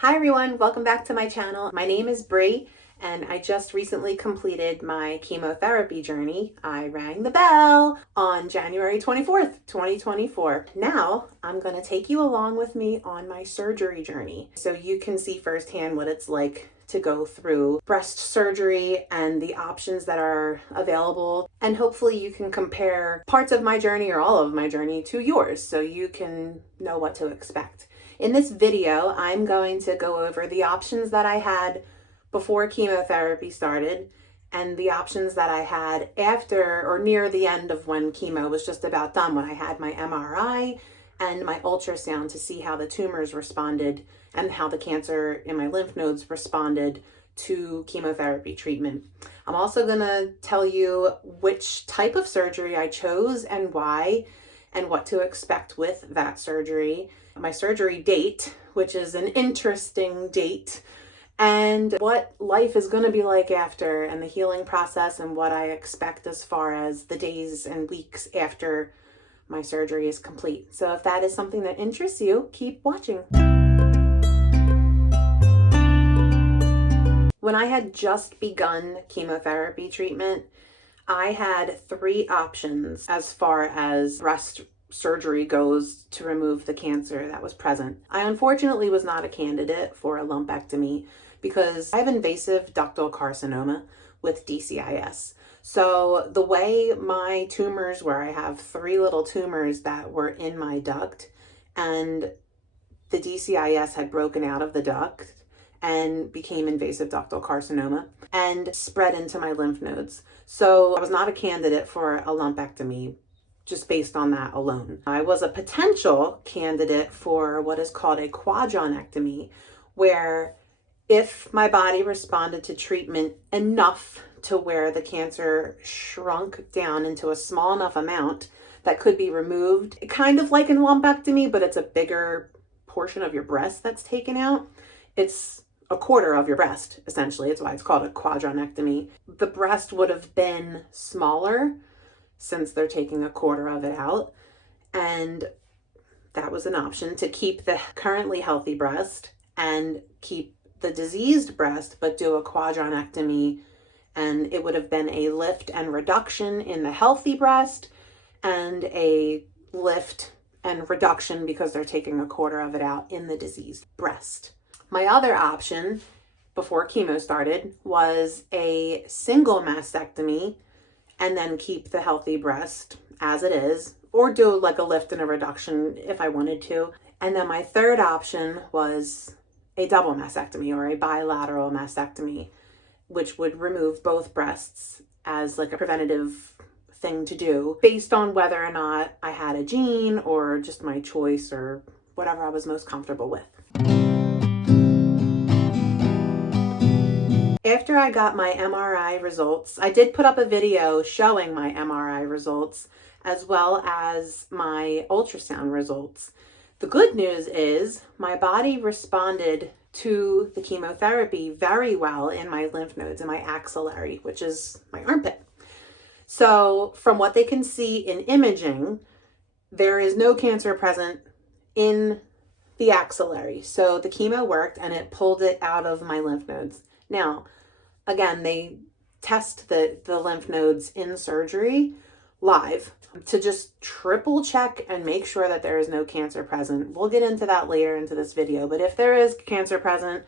Hi everyone, welcome back to my channel. My name is Bree and I just recently completed my chemotherapy journey. I rang the bell on January 24th, 2024. Now I'm going to take you along with me on my surgery journey so you can see firsthand what it's like to go through breast surgery and the options that are available. And hopefully you can compare parts of my journey or all of my journey to yours so you can know what to expect. In this video, I'm going to go over the options that I had before chemotherapy started and the options that I had after or near the end of when chemo was just about done, when I had my MRI and my ultrasound to see how the tumors responded and how the cancer in my lymph nodes responded to chemotherapy treatment. I'm also going to tell you which type of surgery I chose and why, and what to expect with that surgery, my surgery date, which is an interesting date, and what life is going to be like after, and the healing process, and what I expect as far as the days and weeks after my surgery is complete. So if that is something that interests you, keep watching. When I had just begun chemotherapy treatment, I had three options as far as breast surgery goes to remove the cancer that was present. I unfortunately was not a candidate for a lumpectomy because I have invasive ductal carcinoma with DCIS. So the way my tumors were, I have three little tumors that were in my duct, and the DCIS had broken out of the duct and became invasive ductal carcinoma and spread into my lymph nodes. So I was not a candidate for a lumpectomy just based on that alone. I was a potential candidate for what is called a quadronectomy, where if my body responded to treatment enough to where the cancer shrunk down into a small enough amount that could be removed, kind of like a lumpectomy, but it's a bigger portion of your breast that's taken out. It's a quarter of your breast, essentially. It's why it's called a quadronectomy. The breast would have been smaller since they're taking a quarter of it out. And that was an option to keep the currently healthy breast and keep the diseased breast, but do a quadronectomy. And it would have been a lift and reduction in the healthy breast and a lift and reduction because they're taking a quarter of it out in the diseased breast. My other option before chemo started was a single mastectomy and then keep the healthy breast as it is, or do like a lift and a reduction if I wanted to. And then my third option was a double mastectomy or a bilateral mastectomy, which would remove both breasts as like a preventative thing to do based on whether or not I had a gene or just my choice or whatever I was most comfortable with. After I got my MRI results, I did put up a video showing my MRI results as well as my ultrasound results. The good news is my body responded to the chemotherapy very well in my lymph nodes, in my axillary, which is my armpit. So from what they can see in imaging, there is no cancer present in the axillary. So the chemo worked and it pulled it out of my lymph nodes. Now, again, they test the lymph nodes in surgery live to just triple check and make sure that there is no cancer present. We'll get into that later into this video, but if there is cancer present,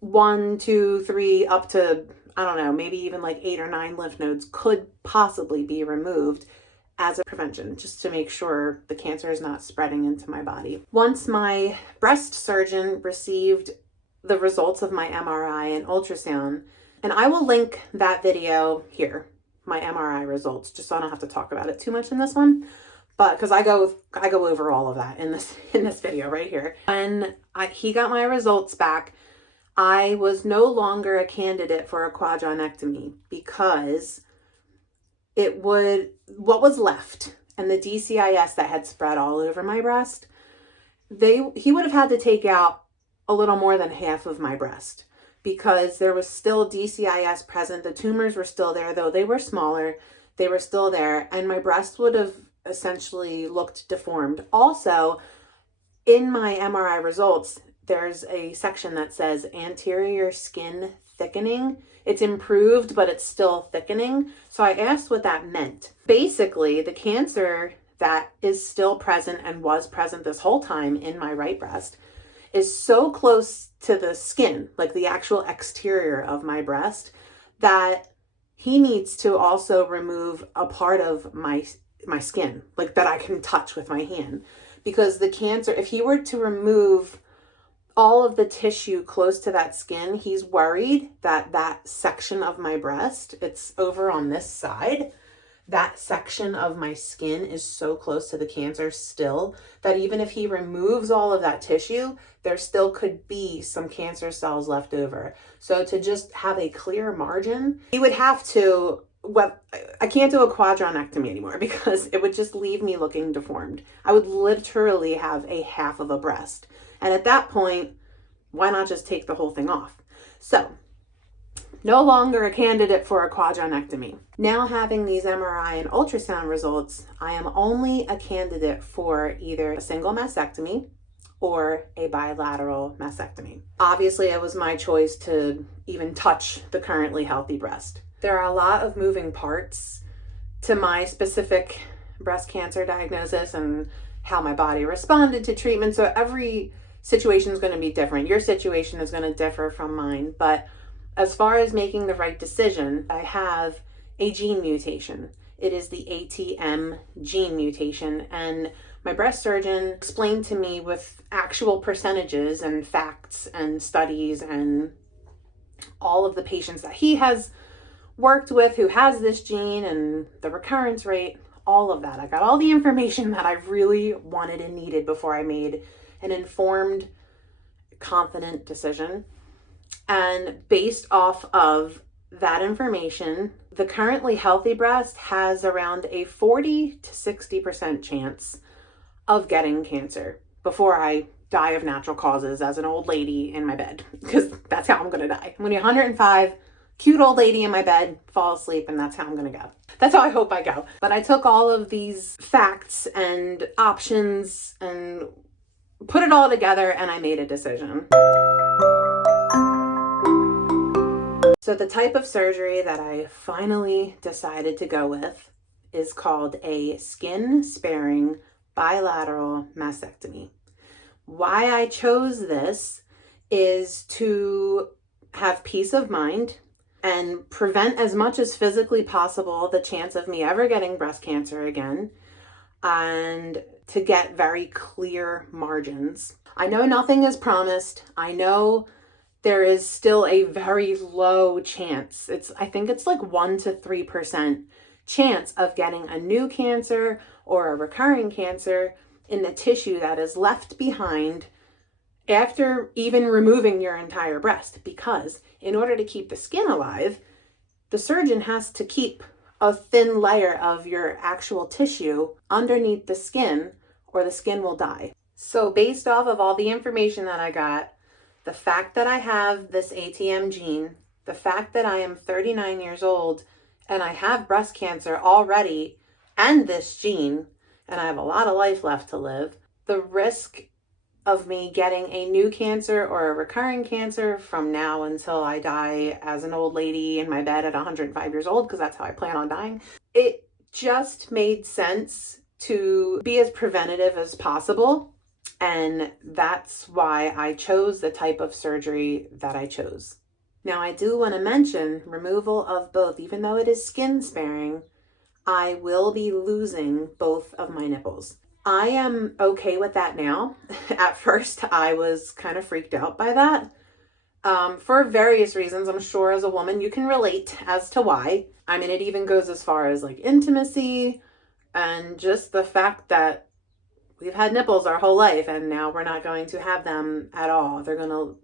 1, 2, 3, up to, I don't know, maybe even like 8 or 9 lymph nodes could possibly be removed as a prevention, just to make sure the cancer is not spreading into my body. Once my breast surgeon received the results of my MRI and ultrasound, and I will link that video here, my MRI results, just so I don't have to talk about it too much in this one, but because I go over all of that in this video right here. When he got my results back, I was no longer a candidate for a quadronectomy because what was left and the DCIS that had spread all over my breast, he would have had to take out a little more than half of my breast because there was still DCIS present. The tumors were still there, though they were smaller, they were still there, and my breast would have essentially looked deformed. Also, in my MRI results, there's a section that says anterior skin thickening. It's improved, but it's still thickening. So I asked what that meant. Basically, the cancer that is still present and was present this whole time in my right breast is so close to the skin, like the actual exterior of my breast, that he needs to also remove a part of my skin, like that I can touch with my hand. Because the cancer, if he were to remove all of the tissue close to that skin, he's worried that that section of my breast, it's over on this side, that section of my skin is so close to the cancer still that even if he removes all of that tissue, there still could be some cancer cells left over. So to just have a clear margin, he would have to, well, I can't do a quadranectomy anymore because it would just leave me looking deformed. I would literally have a half of a breast. And at that point, why not just take the whole thing off? So, no longer a candidate for a quadranectomy. Now having these MRI and ultrasound results, I am only a candidate for either a single mastectomy or a bilateral mastectomy. Obviously, it was my choice to even touch the currently healthy breast. There are a lot of moving parts to my specific breast cancer diagnosis and how my body responded to treatment. So every situation is going to be different. Your situation is going to differ from mine. But as far as making the right decision, I have a gene mutation. It is the ATM gene mutation. And my breast surgeon explained to me with actual percentages and facts and studies and all of the patients that he has worked with who has this gene and the recurrence rate, all of that. I got all the information that I really wanted and needed before I made an informed, confident decision. And based off of that information, the currently healthy breast has around a 40 to 60% chance of getting cancer before I die of natural causes as an old lady in my bed, because that's how I'm going to die. I'm going to be 105, cute old lady in my bed, fall asleep, and that's how I'm going to go. That's how I hope I go. But I took all of these facts and options and put it all together and I made a decision. So the type of surgery that I finally decided to go with is called a skin-sparing bilateral mastectomy. Why I chose this is to have peace of mind and prevent as much as physically possible the chance of me ever getting breast cancer again, and to get very clear margins. I know nothing is promised. I know there is still a very low chance. I think it's like 1 to 3% chance of getting a new cancer or a recurring cancer in the tissue that is left behind after even removing your entire breast, because in order to keep the skin alive, the surgeon has to keep a thin layer of your actual tissue underneath the skin or the skin will die. So based off of all the information that I got, the fact that I have this ATM gene, the fact that I am 39 years old and I have breast cancer already and this gene, and I have a lot of life left to live, the risk of me getting a new cancer or a recurring cancer from now until I die as an old lady in my bed at 105 years old, because that's how I plan on dying, it just made sense to be as preventative as possible. And that's why I chose the type of surgery that I chose. Now, I do want to mention removal of both. Even though it is skin sparing, I will be losing both of my nipples. I am okay with that now. At first, I was kind of freaked out by that for various reasons. I'm sure as a woman, you can relate as to why. I mean, it even goes as far as like intimacy and just the fact that we've had nipples our whole life and now we're not going to have them at all. They're going to,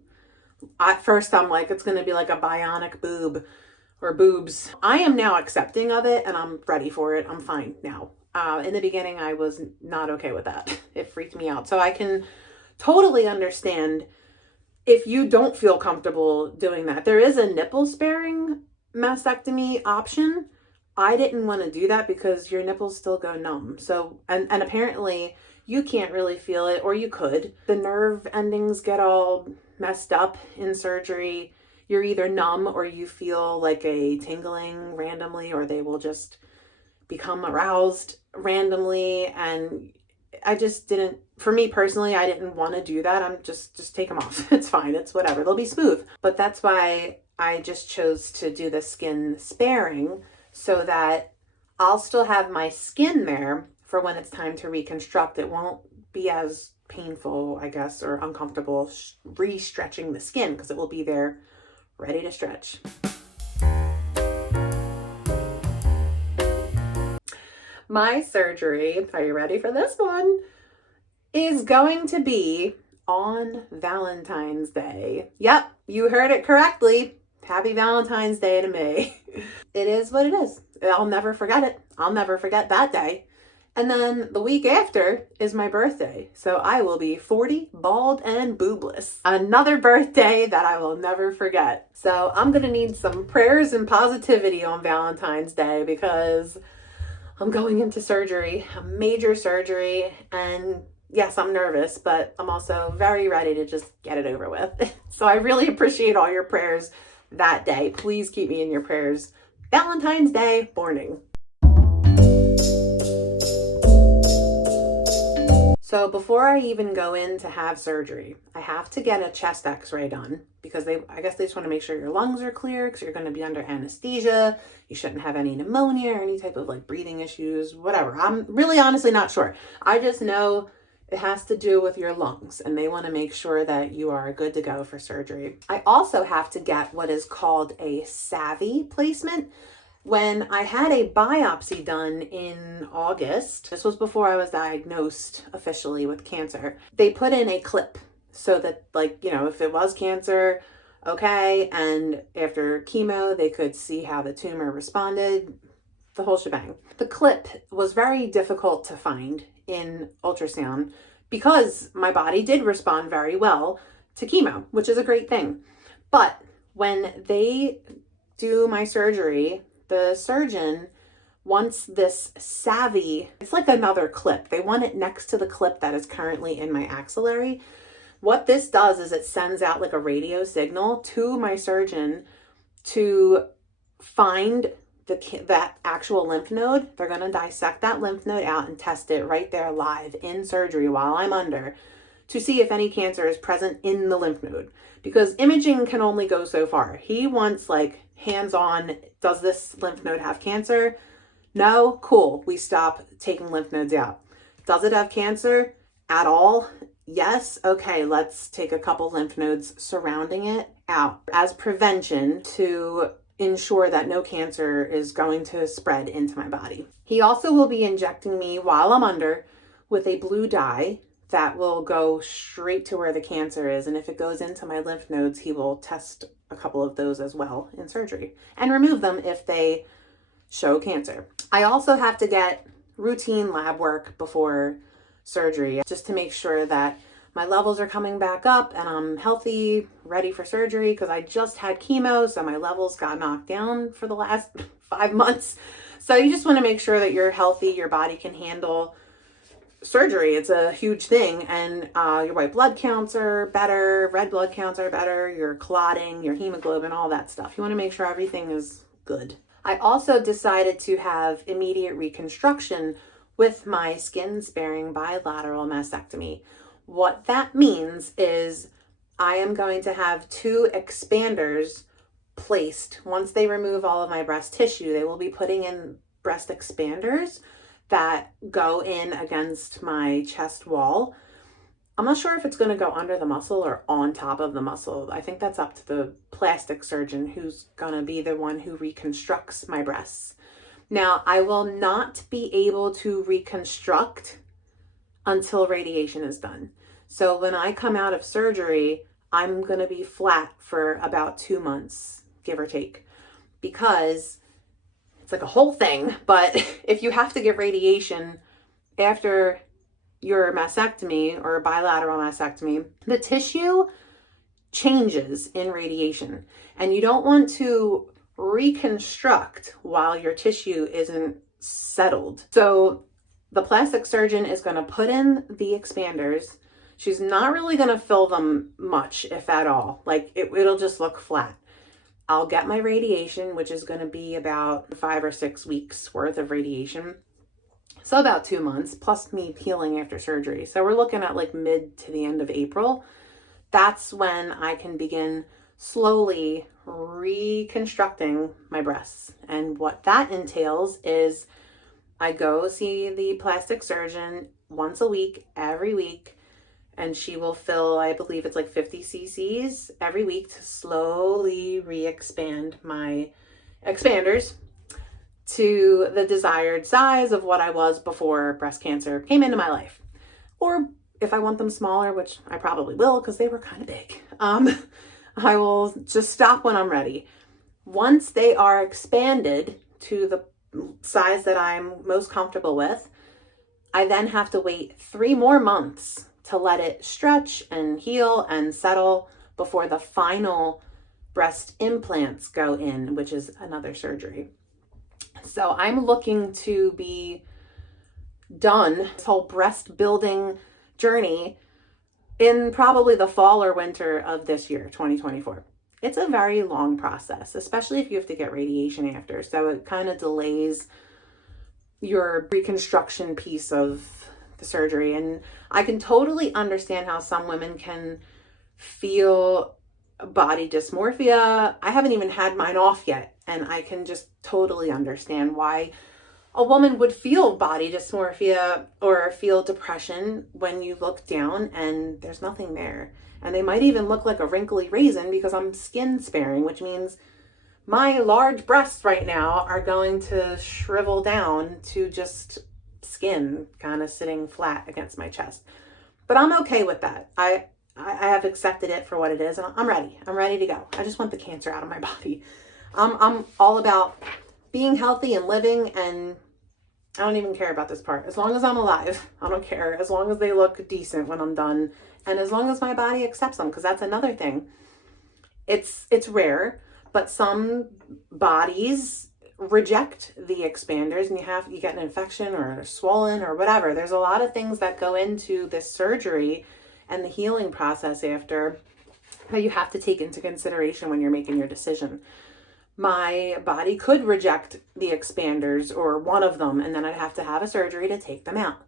at first I'm like, it's going to be like a bionic boob or boobs. I am now accepting of it and I'm ready for it. I'm fine now. In the beginning, I was not okay with that. It freaked me out. So I can totally understand if you don't feel comfortable doing that. There is a nipple sparing mastectomy option. I didn't want to do that because your nipples still go numb. So, and apparently you can't really feel it, or you could. The nerve endings get all messed up in surgery. You're either numb or you feel like a tingling randomly, or they will just become aroused randomly. And I just didn't, for me personally, I didn't want to do that. I'm just take them off. It's fine. It's whatever. They'll be smooth. But that's why I just chose to do the skin sparing, so that I'll still have my skin there for when it's time to reconstruct. It won't be as painful, I guess, or uncomfortable re-stretching the skin, because it will be there ready to stretch. My surgery, are you ready for this one, is going to be on Valentine's Day. Yep, you heard it correctly. Happy Valentine's Day to me. It is what it is. I'll never forget it. I'll never forget that day. And then the week after is my birthday. So I will be 40, bald, and boobless. Another birthday that I will never forget. So I'm going to need some prayers and positivity on Valentine's Day, because I'm going into surgery, a major surgery. And yes, I'm nervous, but I'm also very ready to just get it over with. So I really appreciate all your prayers that day. Please keep me in your prayers. Valentine's Day morning. So before I even go in to have surgery, I have to get a chest x-ray done, because I guess they just want to make sure your lungs are clear, because you're going to be under anesthesia. You shouldn't have any pneumonia or any type of like breathing issues, whatever. I'm really honestly not sure. I just know it has to do with your lungs, and they want to make sure that you are good to go for surgery. I also have to get what is called a SAVI placement. When I had a biopsy done in August, this was before I was diagnosed officially with cancer, they put in a clip so that, like, you know, if it was cancer, okay, and after chemo, they could see how the tumor responded, the whole shebang. The clip was very difficult to find in ultrasound, because my body did respond very well to chemo, which is a great thing. But when they do my surgery, the surgeon wants this SAVI, it's like another clip. They want it next to the clip that is currently in my axillary. What this does is it sends out like a radio signal to my surgeon to find that actual lymph node. They're going to dissect that lymph node out and test it right there live in surgery while I'm under, to see if any cancer is present in the lymph node, because imaging can only go so far. He wants like hands-on, does this lymph node have cancer? No? Cool. We stop taking lymph nodes out. Does it have cancer at all? Yes. Okay, let's take a couple lymph nodes surrounding it out as prevention to ensure that no cancer is going to spread into my body. He also will be injecting me while I'm under with a blue dye that will go straight to where the cancer is. And if it goes into my lymph nodes, he will test a couple of those as well in surgery and remove them if they show cancer. I also have to get routine lab work before surgery, just to make sure that my levels are coming back up and I'm healthy, ready for surgery, because I just had chemo, so my levels got knocked down for the last 5 months. So you just want to make sure that you're healthy, your body can handle surgery. It's a huge thing, and your white blood counts are better, red blood counts are better, your clotting, your hemoglobin, all that stuff. You want to make sure everything is good. I also decided to have immediate reconstruction with my skin sparing bilateral mastectomy. What that means is I am going to have 2 expanders placed. Once they remove all of my breast tissue, they will be putting in breast expanders that go in against my chest wall. I'm not sure if it's going to go under the muscle or on top of the muscle. I think that's up to the plastic surgeon, who's going to be the one who reconstructs my breasts. Now, I will not be able to reconstruct until radiation is done. So when I come out of surgery, I'm going to be flat for about 2 months, give or take, because it's like a whole thing. But if you have to get radiation after your mastectomy or bilateral mastectomy, the tissue changes in radiation, and you don't want to reconstruct while your tissue isn't settled. So The plastic surgeon is going to put in the expanders. She's not really going to fill them much, if at all. Like it'll just look flat. I'll get my radiation, which is going to be about 5 or 6 weeks worth of radiation. So about 2 months, plus me healing after surgery. So we're looking at like mid to the end of April. That's when I can begin slowly reconstructing my breasts. And what that entails is I go see the plastic surgeon once a week, every week, and she will fill, I believe it's like 50 cc's every week to slowly re-expand my expanders to the desired size of what I was before breast cancer came into my life. Or if I want them smaller, which I probably will because they were kind of big, I will just stop when I'm ready. Once they are expanded to the size that I'm most comfortable with, I then have to wait 3 more months to let it stretch and heal and settle before the final breast implants go in, which is another surgery. So I'm looking to be done this whole breast building journey in probably the fall or winter of this year, 2024. It's a very long process, especially if you have to get radiation after. So it kind of delays your reconstruction piece of the surgery. And I can totally understand how some women can feel body dysmorphia. I haven't even had mine off yet. And I can just totally understand why a woman would feel body dysmorphia or feel depression when you look down and there's nothing there. And they might even look like a wrinkly raisin because I'm skin sparing, which means my large breasts right now are going to shrivel down to just skin kind of sitting flat against my chest. But I'm okay with that. I have accepted it for what it is, and I'm ready. I'm ready to go. I just want the cancer out of my body. I'm all about being healthy and living, and I don't even care about this part. As long as I'm alive, I don't care. As long as they look decent when I'm done, and as long as my body accepts them, because that's another thing. It's rare, but some bodies reject the expanders, and you get an infection or swollen or whatever. There's a lot of things that go into this surgery and the healing process after that you have to take into consideration when you're making your decision. My body could reject the expanders or one of them, and then I'd have to have a surgery to take them out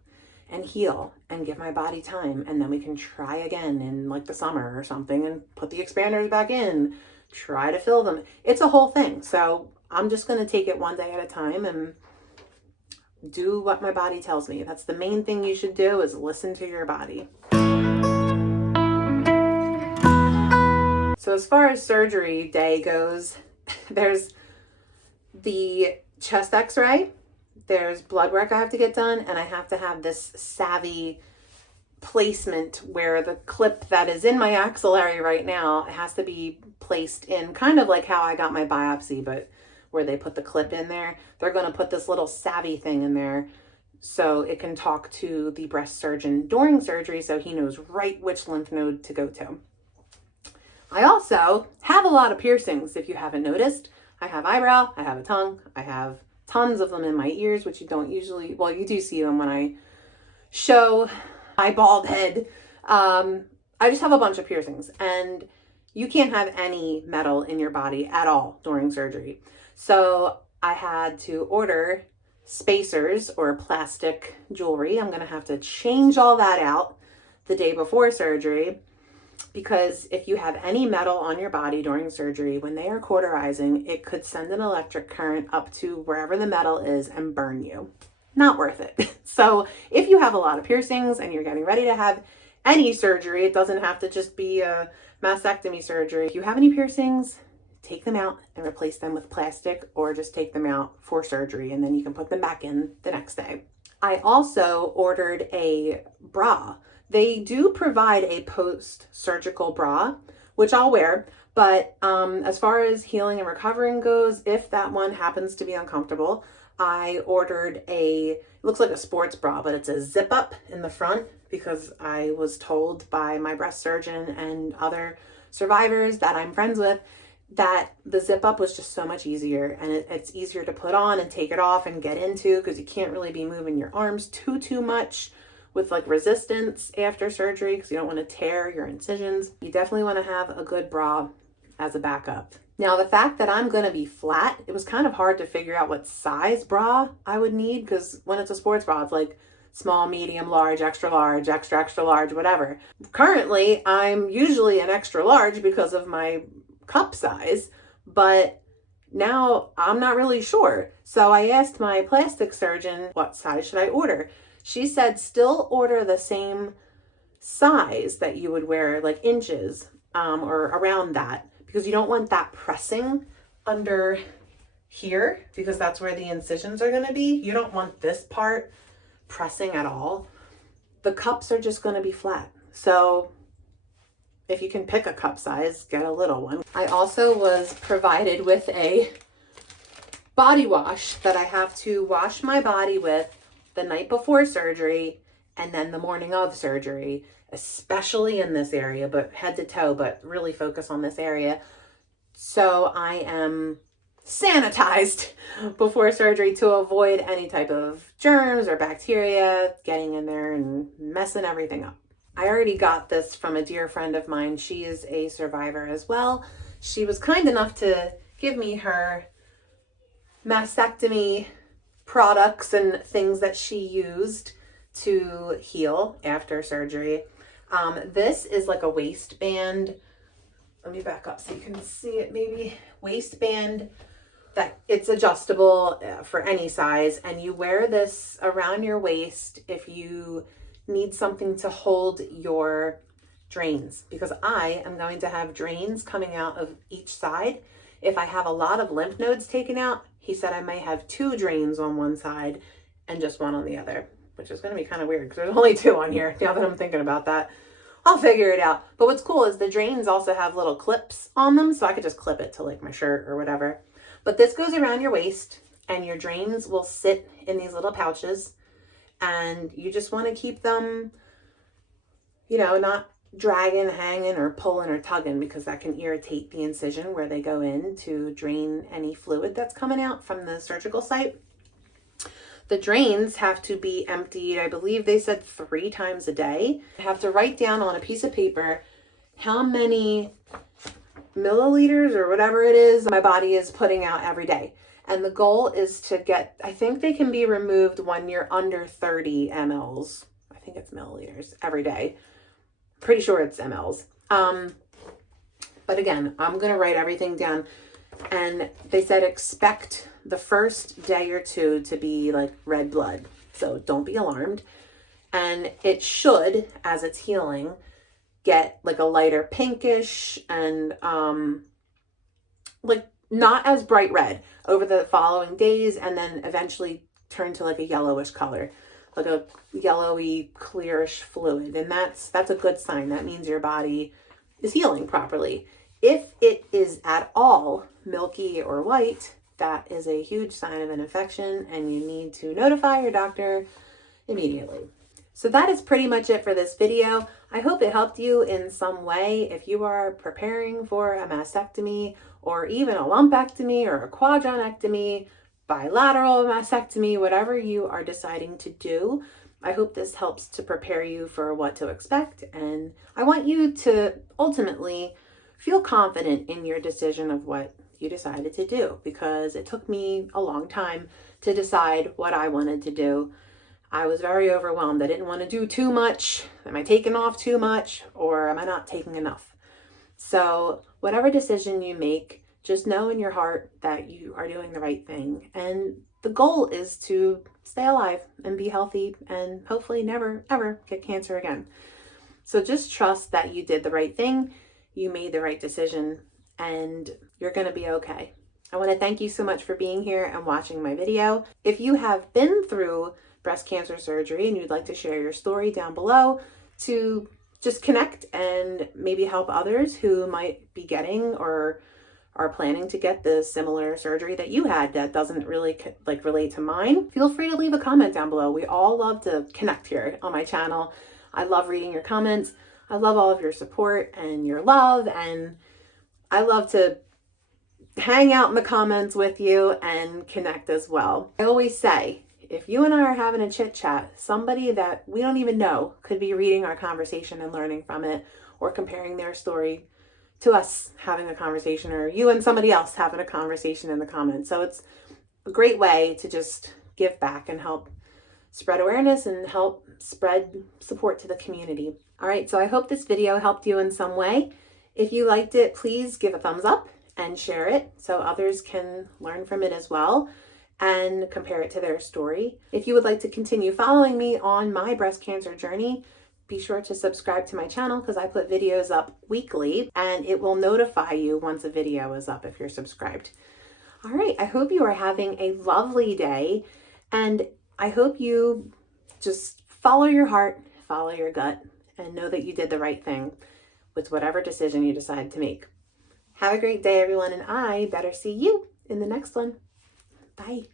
and heal and give my body time. And then we can try again in like the summer or something and put the expanders back in, try to fill them. It's a whole thing. So I'm just going to take it one day at a time and do what my body tells me. That's the main thing you should do, is listen to your body. So as far as surgery day goes, there's the chest x-ray, there's blood work I have to get done, and I have to have this savvy placement where the clip that is in my axillary right now has to be placed in kind of like how I got my biopsy, but where they put the clip in there. They're going to put this little savvy thing in there so it can talk to the breast surgeon during surgery so he knows right which lymph node to go to. I also have a lot of piercings, if you haven't noticed. I have eyebrow, I have a tongue, I have tons of them in my ears, which you don't usually, well, you do see them when I show my bald head. I just have a bunch of piercings, and you can't have any metal in your body at all during surgery. So I had to order spacers or plastic jewelry. I'm going to have to change all that out the day before surgery, because if you have any metal on your body during surgery, when they are cauterizing, it could send an electric current up to wherever the metal is and burn you. Not worth it. So if you have a lot of piercings and you're getting ready to have any surgery, it doesn't have to just be a mastectomy surgery. If you have any piercings, take them out and replace them with plastic, or just take them out for surgery and then you can put them back in the next day. I also ordered a bra. They do provide a post-surgical bra, which I'll wear, but as far as healing and recovering goes, if that one happens to be uncomfortable, I ordered it looks like a sports bra, but it's a zip up in the front, because I was told by my breast surgeon and other survivors that I'm friends with that the zip up was just so much easier, and it's easier to put on and take it off and get into, because you can't really be moving your arms too much with like resistance after surgery, because you don't want to tear your incisions. You definitely want to have a good bra as a backup. Now, the fact that I'm going to be flat, it was kind of hard to figure out what size bra I would need, because when it's a sports bra, it's like small, medium, large, extra large, extra large, whatever. Currently, I'm usually an extra large because of my cup size, but now I'm not really sure. So I asked my plastic surgeon, what size should I order? She said still order the same size that you would wear, like inches or around that, because you don't want that pressing under here, because that's where the incisions are going to be. You don't want this part pressing at all. The cups are just going to be flat. So if you can pick a cup size, get a little one. I also was provided with a body wash that I have to wash my body with the night before surgery and then the morning of surgery, especially in this area, but head to toe, but really focus on this area. So I am sanitized before surgery to avoid any type of germs or bacteria getting in there and messing everything up. I already got this from a dear friend of mine. She is a survivor as well. She was kind enough to give me her mastectomy products and things that she used to heal after surgery. This is like a waistband. Let me back up so you can see it maybe. Waistband that it's adjustable for any size, and you wear this around your waist if you need something to hold your drains, because I am going to have drains coming out of each side. If I have a lot of lymph nodes taken out, he said I may have 2 drains on one side and just one on the other, which is going to be kind of weird because there's only 2 on here now that I'm thinking about that. I'll figure it out. But what's cool is the drains also have little clips on them, so I could just clip it to like my shirt or whatever. But this goes around your waist, and your drains will sit in these little pouches, and you just want to keep them, you know, not dragging, hanging, or pulling or tugging, because that can irritate the incision where they go in to drain any fluid that's coming out from the surgical site. The drains have to be emptied, I believe they said 3 times a day. I have to write down on a piece of paper how many milliliters or whatever it is my body is putting out every day. And the goal is to get, I think they can be removed when you're under 30 mLs. I think it's milliliters every day. Pretty sure it's mLs. But again, I'm going to write everything down. And they said expect the first day or 2 to be like red blood. So don't be alarmed. And it should, as it's healing, get like a lighter pinkish and like not as bright red over the following days, and then eventually turn to like a yellowish color, like a yellowy clearish fluid. And that's a good sign. That means your body is healing properly. If it is at all milky or white, that is a huge sign of an infection, and you need to notify your doctor immediately. So that is pretty much it for this video. I hope it helped you in some way if you are preparing for a mastectomy, or even a lumpectomy or a quadranectomy, bilateral mastectomy, whatever you are deciding to do. I hope this helps to prepare you for what to expect, and I want you to ultimately feel confident in your decision of what you decided to do, because it took me a long time to decide what I wanted to do. I was very overwhelmed. I didn't want to do too much. Am I taking off too much, or am I not taking enough? So whatever decision you make, just know in your heart that you are doing the right thing. And the goal is to stay alive and be healthy and hopefully never, ever get cancer again. So just trust that you did the right thing. You made the right decision, and you're going to be okay. I want to thank you so much for being here and watching my video. If you have been through breast cancer surgery and you'd like to share your story, down below to just connect and maybe help others who might be getting or are planning to get the similar surgery that you had that doesn't really like relate to mine, feel free to leave a comment down below. We all love to connect here on my channel. I love reading your comments. I love all of your support and your love, and I love to hang out in the comments with you and connect as well. I always say, if you and I are having a chit chat, somebody that we don't even know could be reading our conversation and learning from it, or comparing their story to us having a conversation, or you and somebody else having a conversation in the comments. So it's a great way to just give back and help spread awareness and help spread support to the community. All right, so I hope this video helped you in some way. If you liked it, please give a thumbs up and share it so others can learn from it as well and compare it to their story. If you would like to continue following me on my breast cancer journey, be sure to subscribe to my channel because I put videos up weekly and it will notify you once a video is up if you're subscribed. All right, I hope you are having a lovely day, and I hope you just follow your heart, follow your gut, and know that you did the right thing with whatever decision you decide to make. Have a great day, everyone, and I better see you in the next one. Bye.